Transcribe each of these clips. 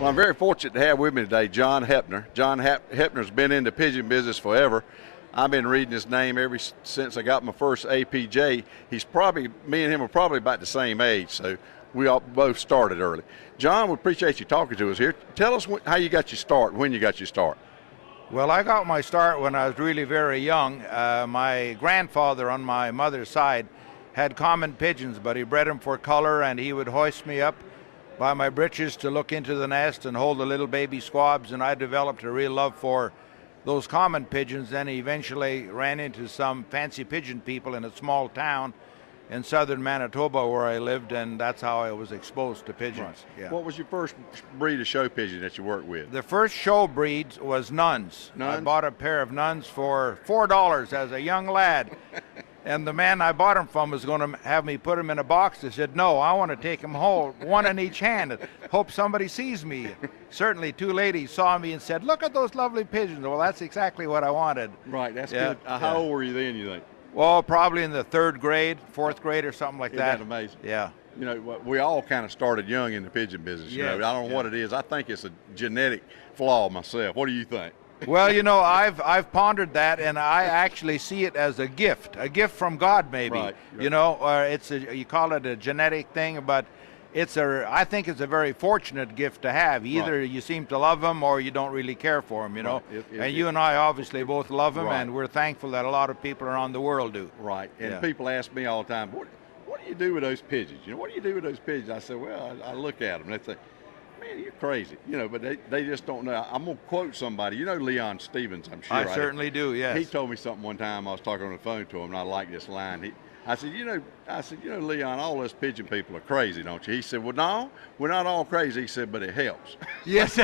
Well, I'm very fortunate to have with me today John Hepner. John Hepner's been in the pigeon business forever. I've been reading his name ever since I got my first APJ. Me and him are probably about the same age, so we all both started early. John, we appreciate you talking to us here. Tell us how you got your start, when you got your start. Well, I got my start when I was really very young. My grandfather on my mother's side had common pigeons, but he bred them for color, and he would hoist me up by my breeches to look into the nest and hold the little baby squabs, and I developed a real love for those common pigeons. Then he eventually ran into some fancy pigeon people in a small town in southern Manitoba where I lived, and that's how I was exposed to pigeons. Right. Yeah. What was your first breed of show pigeon that you worked with? The first show breed was nuns. I bought a pair of nuns for $4 as a young lad. And the man I bought them from was going to have me put them in a box. I said, no, I want to take them whole, one in each hand, and hope somebody sees me. Certainly 2 ladies saw me and said, look at those lovely pigeons. Well, that's exactly what I wanted. Right, that's good. How old were you then, you think? Well, probably in the 3rd grade, 4th grade or something like that. Isn't that amazing? Yeah. You know, we all kind of started young in the pigeon business. You know, I don't know what it is. I think it's a genetic flaw myself. What do you think? Well, you know, I've pondered that, and I actually see it as a gift from God, maybe. Right. You know, you call it a genetic thing, but I think it's a very fortunate gift to have. Either you seem to love them or you don't really care for them, you know. And you and I obviously both love them, and we're thankful that a lot of people around the world do. Right. And people ask me all the time, what do you do with those pigeons? You know, what do you do with those pigeons? I said, well, I look at them. They say, man, you're crazy. You know, but they just don't know. I'm going to quote somebody. You know Leon Stevens, I'm sure. I certainly do, yes. He told me something one time. I was talking on the phone to him, and I liked this line. I said, you know, Leon, all us pigeon people are crazy, don't you? He said, well, no, we're not all crazy. He said, but it helps. Yes.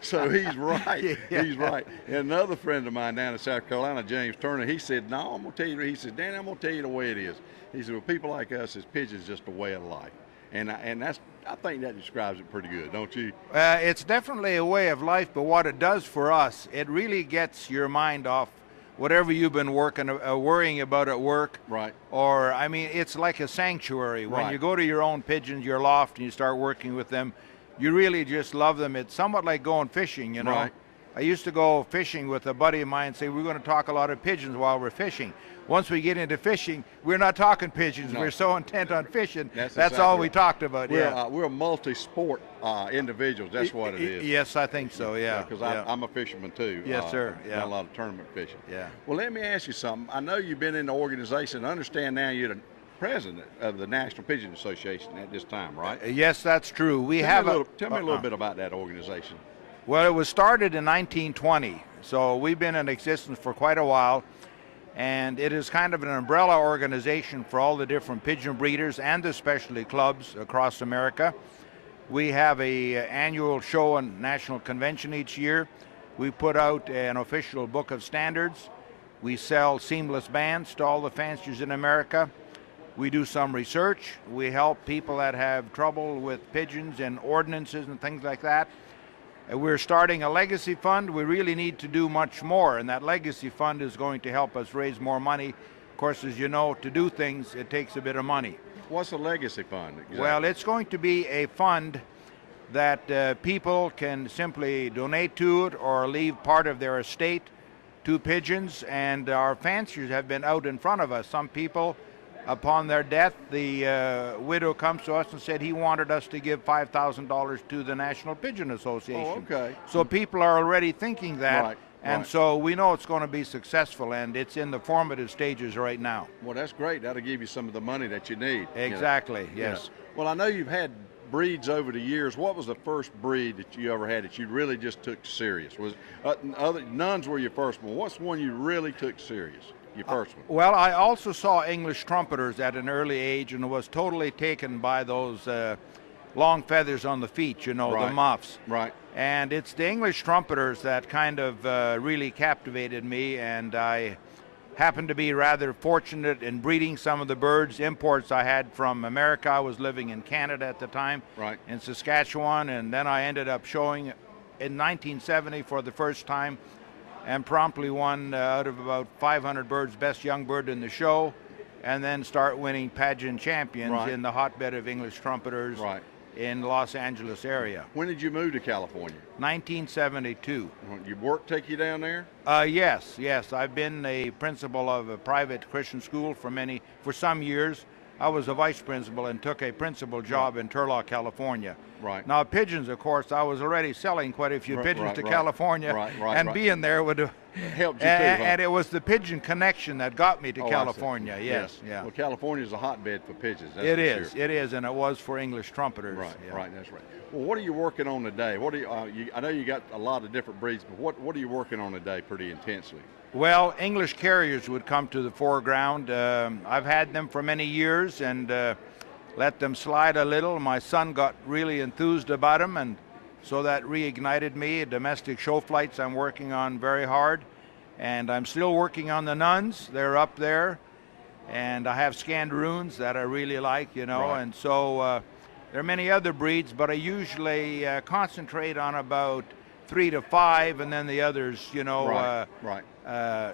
so he's right. Yeah. He's right. And another friend of mine down in South Carolina, James Turner, he said, no, I'm going to tell you. He said, Danny, I'm going to tell you the way it is. He said, well, people like us, as pigeons, just a way of life. And I think that describes it pretty good, don't you? It's definitely a way of life, but what it does for us, it really gets your mind off whatever you've been worrying about at work. Right. Or, I mean, it's like a sanctuary. When you go to your own pigeons, your loft, and you start working with them, you really just love them. It's somewhat like going fishing, you know. Right. I used to go fishing with a buddy of mine and say, we're going to talk a lot of pigeons while we're fishing. Once we get into fishing, we're not talking pigeons. No. We're so intent on fishing. That's exactly all we talked about. We're multi-sport individuals. That's what it is. Yes, I think so, yeah. Because I'm a fisherman too. Yes, sir. Done a lot of tournament fishing. Yeah. Well, let me ask you something. I know you've been in the organization. I understand now you're the president of the National Pigeon Association at this time, right? Yes, that's true. Tell me a little bit about that organization. Well, it was started in 1920, so we've been in existence for quite a while. And it is kind of an umbrella organization for all the different pigeon breeders and the specialty clubs across America. We have an annual show and national convention each year. We put out an official book of standards. We sell seamless bands to all the fanciers in America. We do some research. We help people that have trouble with pigeons and ordinances and things like that. We're starting a legacy fund. We really need to do much more, and that legacy fund is going to help us raise more money. Of course, as you know, to do things, it takes a bit of money. What's a legacy fund exactly? Well, it's going to be a fund that people can simply donate to it or leave part of their estate to pigeons, and our fanciers have been out in front of us. Some people, upon their death, the widow comes to us and said he wanted us to give $5,000 to the National Pigeon Association. Oh, okay. So people are already thinking that, right, and so we know it's going to be successful, and it's in the formative stages right now. Well, that's great. That'll give you some of the money that you need. Exactly, yes. Well, I know you've had breeds over the years. What was the first breed that you ever had that you really just took serious? Was nuns were your first one. What's one you really took serious? Your first one? Well, I also saw English trumpeters at an early age and was totally taken by those long feathers on the feet, you know, the muffs. Right. And it's the English trumpeters that kind of really captivated me, and I happened to be rather fortunate in breeding some of the birds. Imports I had from America. I was living in Canada at the time, in Saskatchewan, and then I ended up showing in 1970 for the first time, and promptly won out of about 500 birds, best young bird in the show, and then start winning pageant champions in the hotbed of English trumpeters. in the Los Angeles area. When did you move to California? 1972. Your work take you down there? Yes. I've been a principal of a private Christian school for some years. I was a vice principal and took a principal job in Turlock, California. Right. Now, pigeons, of course, I was already selling quite a few pigeons to California, and being there would have helped you too. And it was the pigeon connection that got me to California. Yes. Well, California is a hotbed for pigeons. That's It for is. sure. It is, and it was for English trumpeters. Right. That's right. Well, what are you working on today? What are I know you got a lot of different breeds, but what are you working on today pretty intensely? Well, English carriers would come to the foreground. I've had them for many years and let them slide a little. My son got really enthused about them, and so that reignited me. Domestic show flights I'm working on very hard, and I'm still working on the nuns. They're up there, and I have Scandaroons that I really like, and so there are many other breeds, but I usually concentrate on about 3 to 5, and then the others,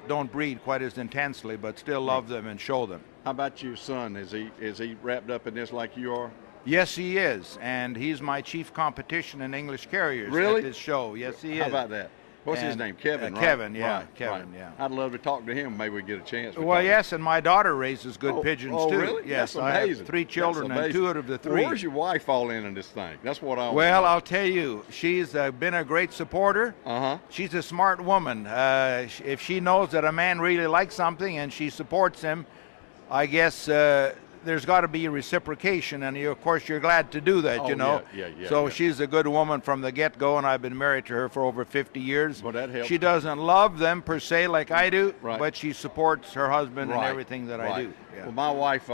don't breed quite as intensely, but still love them and show them. How about your son? Is he wrapped up in this like you are? Yes, he is, and he's my chief competition in English carriers really? At this show. Yes, he is. How about that? What's his name? Kevin, right? Kevin, yeah. Right, Kevin, right. yeah. I'd love to talk to him. Maybe we get a chance. Well, yes, and my daughter raises good pigeons, too. Really? Yes, That's I amazing. have 3 children, and 2 out of the 3. Well, where's your wife fall in this thing? That's what I want. Well, I'll tell you, she's been a great supporter. She's a smart woman. If she knows that a man really likes something and she supports him, I guess there's got to be reciprocation, and of course you're glad to do that, So she's a good woman from the get-go, and I've been married to her for over 50 years. Well, that helps. She doesn't love them per se like I do, but she supports her husband and everything that I do. Yeah. Well, my wife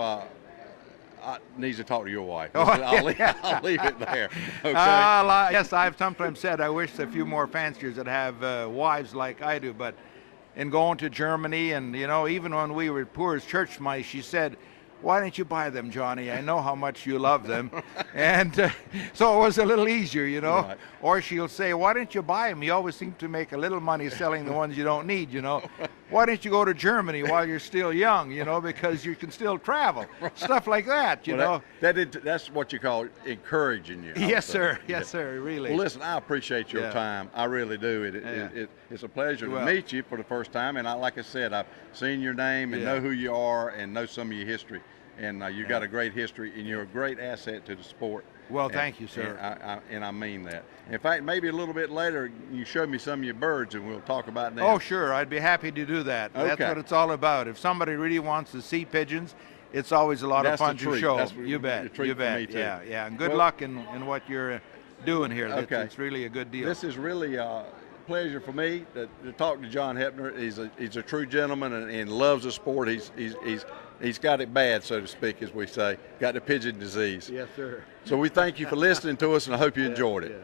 needs to talk to your wife. Oh, I'll leave it there. Okay. Yes, I've sometimes said I wish a few more fanciers that have wives like I do, but in going to Germany and, even when we were poor as church mice, she said, "Why don't you buy them, Johnny? I know how much you love them." And so it was a little easier, Right. Or she'll say, "Why don't you buy them? You always seem to make a little money selling the ones you don't need, Why don't you go to Germany while you're still young, because you can still travel?" Stuff like that, Well, that's what you call encouraging you. Yes, sir. Yes, sir, really. Well, listen, I appreciate your time. I really do. It's a pleasure to meet you for the first time. And like I said, I've seen your name and know who you are and know some of your history. And you've got a great history, and you're a great asset to the sport. Well, thank you, sir. And I mean that. In fact, maybe a little bit later, you show me some of your birds, and we'll talk about them. Oh, sure. I'd be happy to do that. Okay. That's what it's all about. If somebody really wants to see pigeons, it's always a lot of fun to show. You bet. You bet. Yeah. And good luck in what you're doing here. Okay. It's really a good deal. This is really a pleasure for me to talk to John Hepner. He's a true gentleman and loves the sport. He's got it bad, so to speak, as we say. Got the pigeon disease. Yes, sir. So we thank you for listening to us, and I hope you enjoyed it.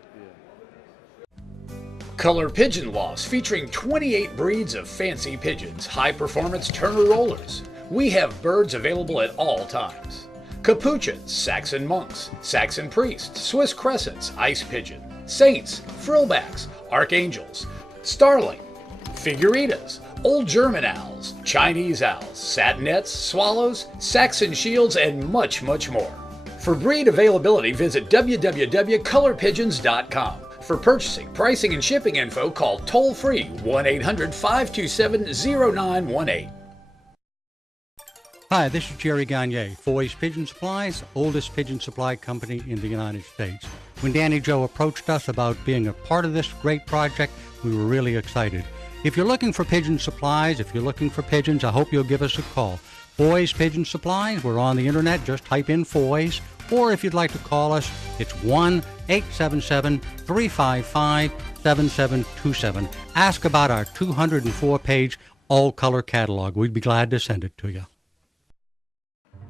Color Pigeon Loss, featuring 28 breeds of fancy pigeons, high-performance Turner rollers. We have birds available at all times. Capuchins, Saxon monks, Saxon priests, Swiss crescents, ice pigeon, saints, frillbacks, archangels, starling, figuritas, old German owls, Chinese owls, satinettes, swallows, Saxon shields, and much, much more. For breed availability, visit www.colorpigeons.com. For purchasing, pricing, and shipping info, call toll-free 1-800-527-0918. Hi, this is Jerry Gagne, Foy's Pigeon Supplies, oldest pigeon supply company in the United States. When Danny Joe approached us about being a part of this great project, we were really excited. If you're looking for pigeon supplies, if you're looking for pigeons, I hope you'll give us a call. Foy's Pigeon Supplies, we're on the internet, just type in Foy's, or if you'd like to call us, it's 1-877-355-7727. Ask about our 204-page all-color catalog. We'd be glad to send it to you.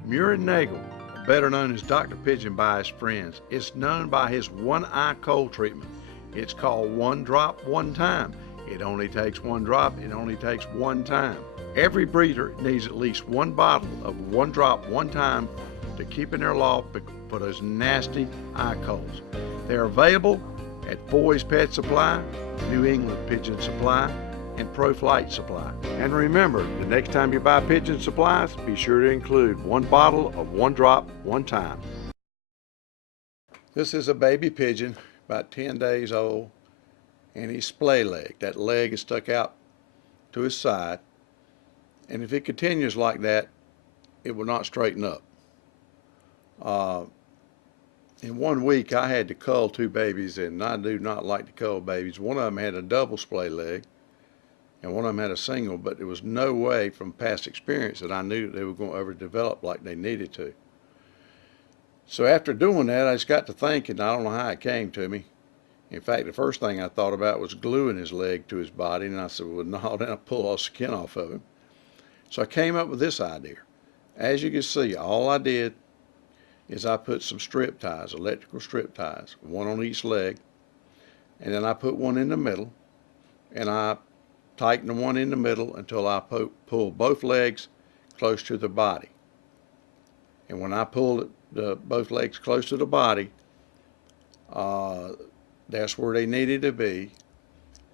Muir Nagel, better known as Dr. Pigeon by his friends, is known by his one-eye cold treatment. It's called One Drop, One Time. It only takes one drop, it only takes one time. Every breeder needs at least one bottle of One Drop, One Time to keep in their loft for those nasty eye colds. They're available at Foy's Pet Supply, New England Pigeon Supply, and Pro Flight Supply. And remember, the next time you buy pigeon supplies, be sure to include one bottle of One Drop, One Time. This is a baby pigeon, about 10 days old, and he's splay leg. That leg is stuck out to his side, and if it continues like that, it will not straighten up. In 1 week, I had to cull 2 babies, and I do not like to cull babies. One of them had a double splay leg, and one of them had a single, but there was no way from past experience that I knew they were going to ever develop like they needed to. So after doing that, I just got to thinking, I don't know how it came to me. In fact, the first thing I thought about was gluing his leg to his body, and I said, well, no, then I'll pull all the skin off of him. So I came up with this idea. As you can see, all I did is I put some strip ties, electrical strip ties, one on each leg, and then I put one in the middle, and I tighten the one in the middle until I pull both legs close to the body. And when I pull both legs close to the body, that's where they needed to be.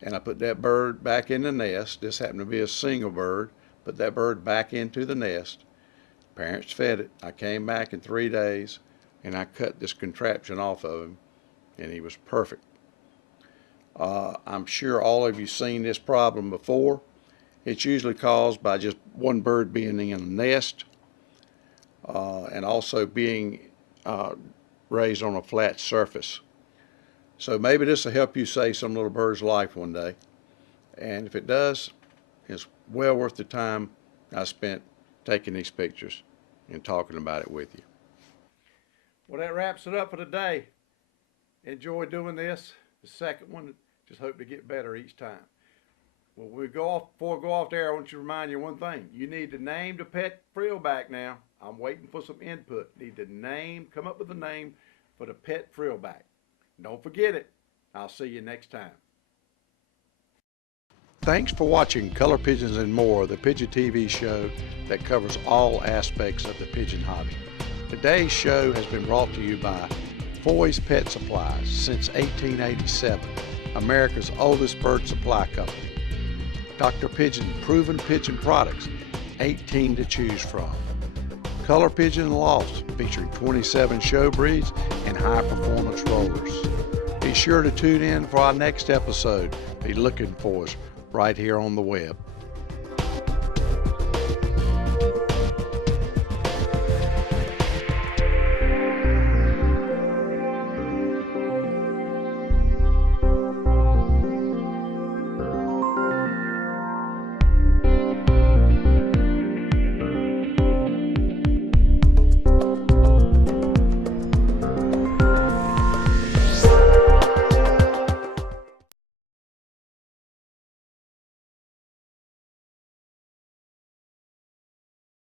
And I put that bird back in the nest. This happened to be a single bird. Put that bird back into the nest. Parents fed it. I came back in 3 days, and I cut this contraption off of him, and he was perfect. I'm sure all of you seen this problem before. It's usually caused by just one bird being in a nest, and also being raised on a flat surface. So maybe this will help you save some little bird's life one day. And if it does, it's well worth the time I spent taking these pictures and talking about it with you. Well, that wraps it up for today. Enjoy doing this. The second one, just hope to get better each time. Well, before we go off there, I want to remind you one thing. You need to name the pet frillback now. I'm waiting for some input. Need to come up with a name for the pet frillback. Don't forget it. I'll see you next time. Thanks for watching Color Pigeons and More, the Pigeon TV show that covers all aspects of the pigeon hobby. Today's show has been brought to you by Foy's Pet Supplies since 1887, America's oldest bird supply company. Dr. Pigeon proven pigeon products, 18 to choose from. Color Pigeon Loft featuring 27 show breeds and high performance rollers. Be sure to tune in for our next episode. Be looking for us right here on the web.